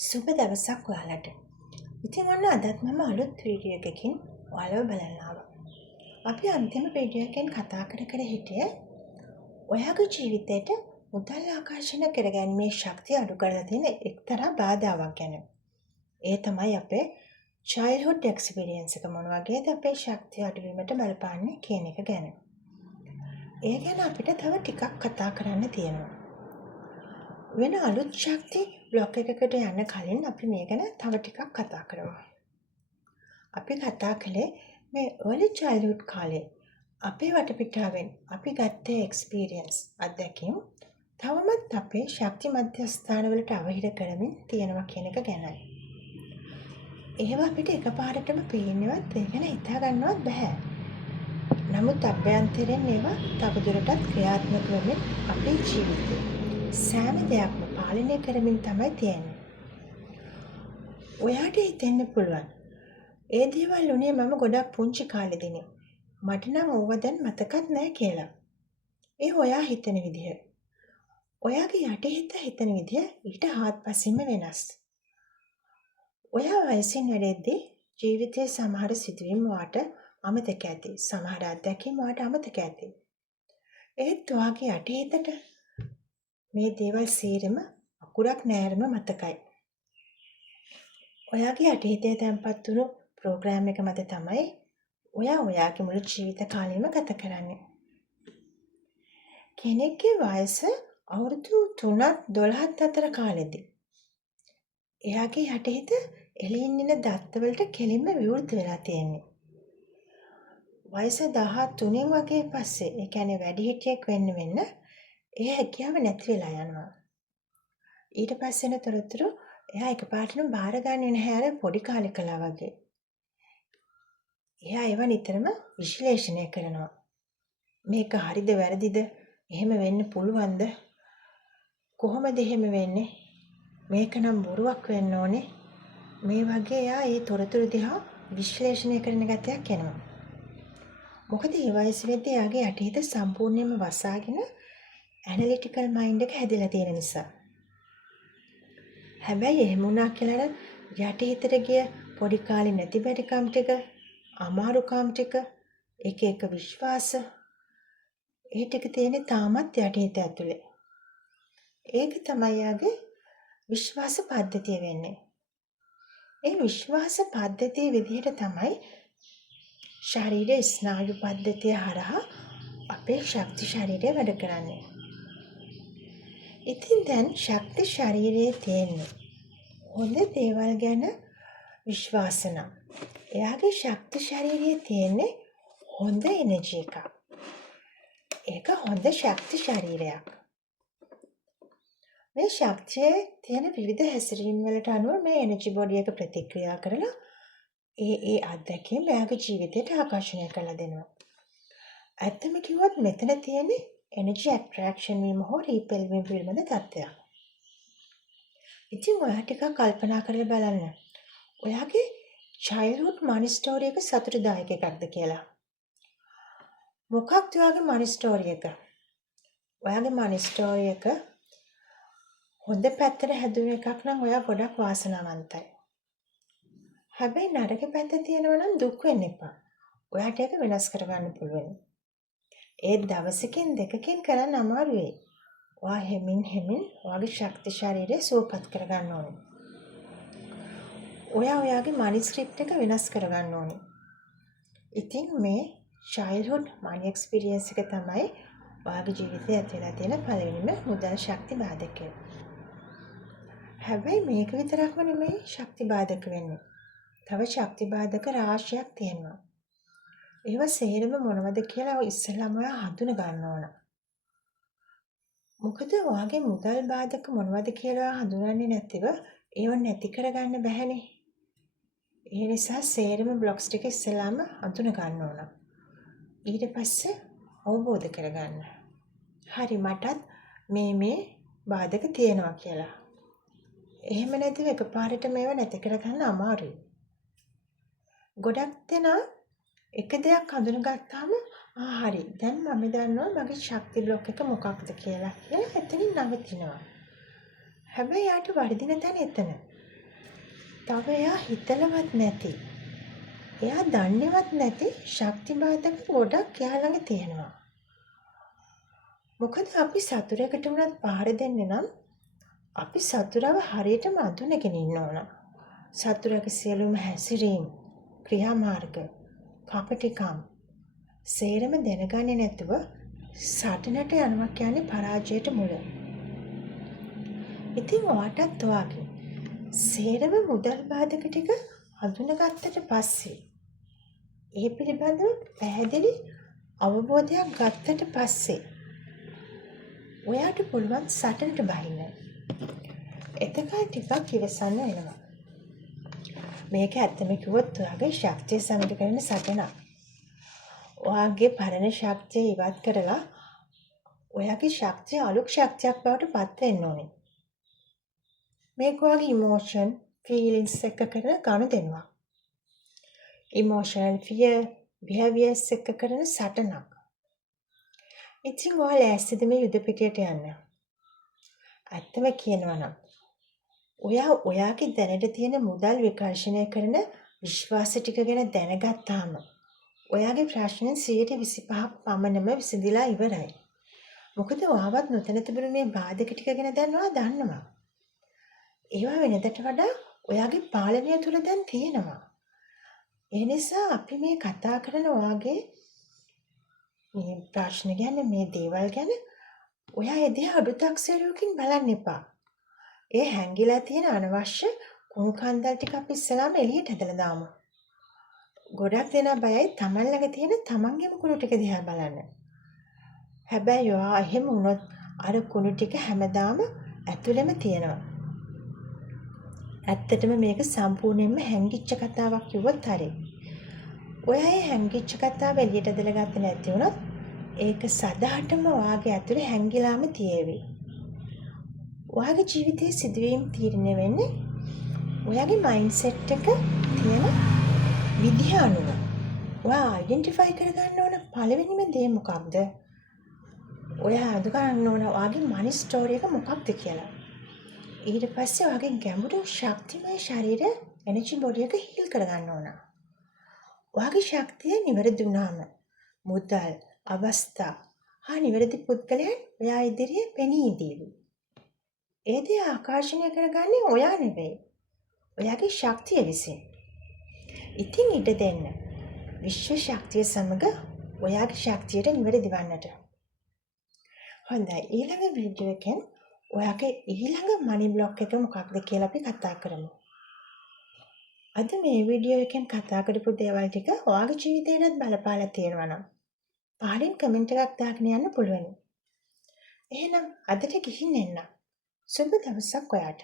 සුබ දවසක් ඔයාලට. ඉතින් ඔන්න අදත් මම අලුත් වීඩියෝ එකකින් ඔයාලව බලන්න ආවා. අපි අන්තිම වීඩියෝ එකෙන් කතා කර හිටියේ ඔයාගේ ජීවිතේට මුදල් ආකර්ෂණය කරගැනීමේ ශක්තිය අඩු කරලා තියෙන එක්තරා බාධාවක් ගැන. ඒ තමයි අපේ childhood experience එක මොන වගේද අපේ ශක්තිය අඩුවීමට බලපාන්නේ කියන එක ගැන. ඒ ගැන අපිට තව ටිකක් කතා කරන්න තියෙනවා. වෙන අලුත් ශක්ති බ්ලොග් එකකට යන්න කලින් අපි මේ ගැන තව ටිකක් කතා කරමු. අපි කතා කළේ මේ early childhood කාලේ අපේ වටපිටාවෙන් අපි ගත්තේ experience අත්දැකීම් තවමත් අපේ ශක්ති මධ්‍යස්ථානවලට අවහිර කරමින් තියෙනවා කියන එක ගැනයි. ඒවා අපිට එකපාරටම පේන්නවත් ඒ ගැන හිතා ගන්නවත් බෑ. නමුත් අභ්‍යන්තරයෙන් ඒවා තවදුරටත් ක්‍රියාත්මක වෙමින් අපේ ජීවිතේ සෑම දෙයක්ම පාලනය කරමින් තමයි තියෙන්නේ. ඔයාට හිතෙන්න පුළුවන් ඒ දේවල් උනේ මම ගොඩක් පුංචි කාලෙදිනේ. මට නම් ඕව දැන් මතකත් නැහැ කියලා. ඒ ඔයා හිතන විදිහ. ඔයාගේ යටිහිත හිතන විදිහ ඊට හාත්පසින්ම වෙනස්. ඔයා වයසින් වැඩෙද්දී ජීවිතයේ සමහර සිදුවීම් වාට අමතක ඇති. සමහර අත්දැකීම් වාට අමතක ඇති. ඒත් ඔයාගේ යටිහිතට මේ දේවල් සේරම අකුරක් නෑරම මතකයි. ඔයාගේ යටිහිතේ තැන්පත් වුණු ප්‍රෝග්‍රෑම් එක මත තමයි ඔයාගේ මුළු ජීවිත කාලෙම ගත කරන්නේ. කෙනෙක්ගේ වයස අවුරුදු 3-12 අතර කාලෙදී එයාගේ යටිහිත එළියින් එන දත්තවලට කෙලින්ම විවෘත වෙලා තියෙන්නේ. වයස 13 වගේ පස්සේ ඒ කියන්නේ වැඩිහිටියෙක් වෙන්න ඒ හැකියාව නැති වෙලා යනවා. ඊට පස්සේන තොරතුරු එයා එකපාරටම බාර ගන්නේ නැහැ අර පොඩි කාලේ කළා වගේ. එයා ඒව නිතරම විශ්ලේෂණය කරනවා. මේක හරිද වැරදිද? එහෙම වෙන්න පුළුවන්ද? කොහොමද එහෙම වෙන්නේ? මේක නම් බොරුවක් වෙන්න ඕනේ. මේ වගේ එයා ඒ තොරතුරු දිහා විශ්ලේෂණය කරන ගතියක් එනවා. මොකද ඒ වයස වෙද්දී එයාගේ යටිහිත සම්පූර්ණයෙන්ම වසාගෙන ඇනලිටිකල් මයින්ඩ් එක හැදිලා තියෙන නිසා. හැබැයි එහෙම වුණා කියලා යටිහිතට ගිය පොඩි කාලේ නැති බැරිකම් ටික, අමාරුකම් ටික, එක විශ්වාස ඒ ටික තියෙන්නේ තාමත් යටිහිත ඇතුලේ. ඒක තමයි යාගේ විශ්වාස පද්ධතිය වෙන්නේ. ඒ විශ්වාස පද්ධතිය විදිහට තමයි ශරීරයේ ස්නායු පද්ධතිය හරහා අපේ ශක්ති ශරීරය වැඩ කරන්නේ. ඉතින් දැන් ශක්ති ශරීරයේ තියෙන්නේ හොඳ දේවල් ගැන විශ්වාස නම් එයාගේ ශක්ති ශරීරයේ තියෙන්නේ හොඳ එනර්ජි එකක්. ඒක හොඳ ශක්ති ශරීරයක්. මේ ශක්තියේ තියෙන විවිධ හැසිරීම් වලට අනුව මේ එනර්ජි බොඩි එක ප්‍රතික්‍රියා කරලා ඒ අත්දැකීම් එයාගේ ජීවිතයට ආකර්ෂණය කරලා දෙනවා. ඇත්තම කිව්වොත් මෙතන තියෙන්නේ එනර්ජි ඇට්‍රැක්ෂන් වීම හෝ රීපෙල් වීම පිළිබඳ තත්ත්වයක්. ඉතින් ඔයා ටිකක් කල්පනා කරලා බලන්න. ඔයාගේ childhood money story එක සතුටුදායක එකක්ද කියලා. මොකක්ද ඔයාගේ money story එක? ඔයාගේ money story එක හොඳ පැත්තට හැදුණු එකක් නම් ඔයා ගොඩක් වාසනාවන්තයි. හැබැයි නරක පැත්ත තියෙනවා නම් දුක් වෙන්න එපා. ඔයාට ඒක වෙනස් කරගන්න පුළුවන්. ඒ දවසකින් දෙකකින් කරන්න අමාරු වෙයි. ඔයා හෙමින් ඔයාගේ ශක්ති ශරීරය සුවපත් කරගන්න ඕනේ. ඔයාගේ money script එක වෙනස් කරගන්න ඕනේ. ඉතින් මේ childhood money experience එක තමයි ඔයාගේ ජීවිතයේ ඇතිවලා තියෙන පළවෙනිම මුදල් ශක්ති බාධකය. හැබැයි මේක විතරක්ම නෙමෙයි ශක්ති බාධක වෙන්නේ. තව ශක්ති බාධක රාශියක් තියෙනවා. ඒව සේරම මොනවද කියලා ඉස්සෙල්ලාම ඔයා හඳුන ගන්න ඕන. මොකද ඔයාගේ මුදල් බාධක මොනවද කියලා හඳුනන්නේ නැතිව ඒව නැති කරගන්න බැහැනේ. ඒ නිසා සේරම බ්ලොක්ස් ටික ඉස්සෙල්ලාම හඳුන ගන්න ඕන. ඊට පස්සේ අවබෝධ කරගන්න. හරි මටත් මේ බාධක තියෙනවා කියලා. එහෙම නැතිව එකපාරට මේව නැති කරගන්න අමාරුයි. ගොඩක් දෙනා එක දෙයක් හඳුනගත්තාම හරි දැන් මම දන්නවා මගේ ශක්ති බ්ලොක් එක මොකක්ද කියලා එතනින් නවතිනවා. හැබැයි යාට වර්ධින තැන එතන. තව එයා හිතලවත් නැති. එයා දන්නේවත් නැති ශක්ති බාධක ගොඩක් එයා ළඟ තියෙනවා. මොකද අපි සතුරකට වුණත් පහර දෙන්න නම් අපි සතුරව හරියටම අඳුනගෙන ඉන්න ඕන. සතුරගේ සියලුම හැසිරීම්, ක්‍රියාමාර්ග, කපටිකම් සේරම දැනගන්නේ නැතුව සටනට යනවා කියන්නේ පරාජයට මුල. ඉතින් ඔයාටත් ඔයාගේ සේරම මුදල් බාධක ටික හඳුනගත්තට පස්සේ ඒ පිළිබඳව පැහැදිලි අවබෝධයක් ගත්තට පස්සේ ඔයාට පුළුවන් සටනට බහින්න. එතකල් ටිකක් ඉවසන්න වෙනවා. මේක ඇත්තම කිව්වොත් ඔයාගේ ශක්තිය සමග කරන සටනක්. ඔයාගේ පරණ ශක්තිය ඉවත් කරලා ඔයාගේ ශක්තිය අලුත් ශක්තියක් බවට පත් වෙන්න ඕනේ. මේක ඔයාගේ ඉමෝෂන්, ෆීලිංස් එක කරන ගනුදෙනුවක්. ඉමෝෂනල් ෆියර්, බිහේවියර්ස් එක කරන සටනක්. ඉතින් ඔයා ලෑස්තිද මේ යුද පිටියට යන්න? ඇත්තම කියනවා නම් ඔයා ඔයාගේ දැනට තියෙන මුදල් විකර්ශනය කරන විශ්වාස ටික ගැන දැනගත්තාම ඔයාගේ ප්‍රශ්න 25% පමණම විසඳිලා ඉවරයි. මොකද ඔයාවත් නොතන තිබුණු මේ බාධක ටික ගැන දැන් ඔයා දන්නවා. ඒවා වෙනදට වඩා ඔයාගේ පාලනය තුල දැන් තියෙනවා. ඒ නිසා අපි මේ කතා කරන ඔයාගේ මේ ප්‍රශ්න ගැන, මේ දේවල් ගැන ඔයා එදිහා අඩුතක්සේරුවකින් බලන්න එපා. ඒ හැංගිලා තියෙන අනවශ්‍ය කුණු කන්දල් ටික අපි ඉස්සලාම එළියට ඇදලා දාමු. ගොඩක් දෙනා බයයි තමන් ළඟ තියෙන තමන්ගේම කුණු ටික දිහා බලන්න. හැබැයි ඔයා එහෙම වුණොත් අර කුණු ටික හැමදාම ඇතුළෙම තියෙනවා. ඇත්තටම මේක සම්පූර්ණයෙන්ම හැංගිච්ච කතාවක් කිව්වොත් හරි. ඔයා ඒ හැංගිච්ච කතාව එළියට ඇදලා ගත්තේ නැති වුණොත් ඒක සදාටම ඔයාගේ ඇතුලේ හැංගිලාම තියේවි. ඔයාගේ ජීවිතයේ සිදුවීම් තීරණය වෙන්නේ ඔයාගේ මයින්ඩ්සෙට් එක තියෙන විදිහ අනුව. ඔයා අයිඩෙන්ටිෆයි කරගන්න ඕන පළවෙනිම දේ මොකක්ද? ඔයා අඳුරගන්න ඕන ඔයාගේ මනි ස්ටෝරි එක මොකක්ද කියලා. ඊට පස්සේ ඔයාගේ ගැඹුරු ශක්තිමය ශරීරය එනර්ජි බොඩි එක හීල් කරගන්න ඕන. ඔයාගේ ශක්තිය නිවැරදි වුණාම මුදල්, අවස්ථා හා නිවැරදි පුද්ගලයන් ඔයා ඉදිරියේ පෙනී ඉදීවි. ඒ දේ ආකර්ෂණය කරගන්නේ ඔයා නෙවෙයි. ඔයාගේ ශක්තිය විසින්. ඉතින් ඉඩ දෙන්න. විශ්ව ශක්තිය සමග ඔයාගේ ශක්තියට නිවැරදි වන්නට. හොඳයි, ඊළඟ වීඩියෝ එකෙන් ඔයාගේ ඊළඟ මනි බ්ලොක් එක මොකක්ද කියලා අපි කතා කරමු. අද මේ වීඩියෝ එකෙන් කතා කරපු දේවල් ටික ඔයාගේ ජීවිතේටත් බලපාලා තියෙනවා නම් පහලින් කමෙන්ට් එකක් දාගෙන යන්න පුළුවන්. එහෙනම් අදට ගිහින් එන්න. සුබ දවසක් ඔයාට.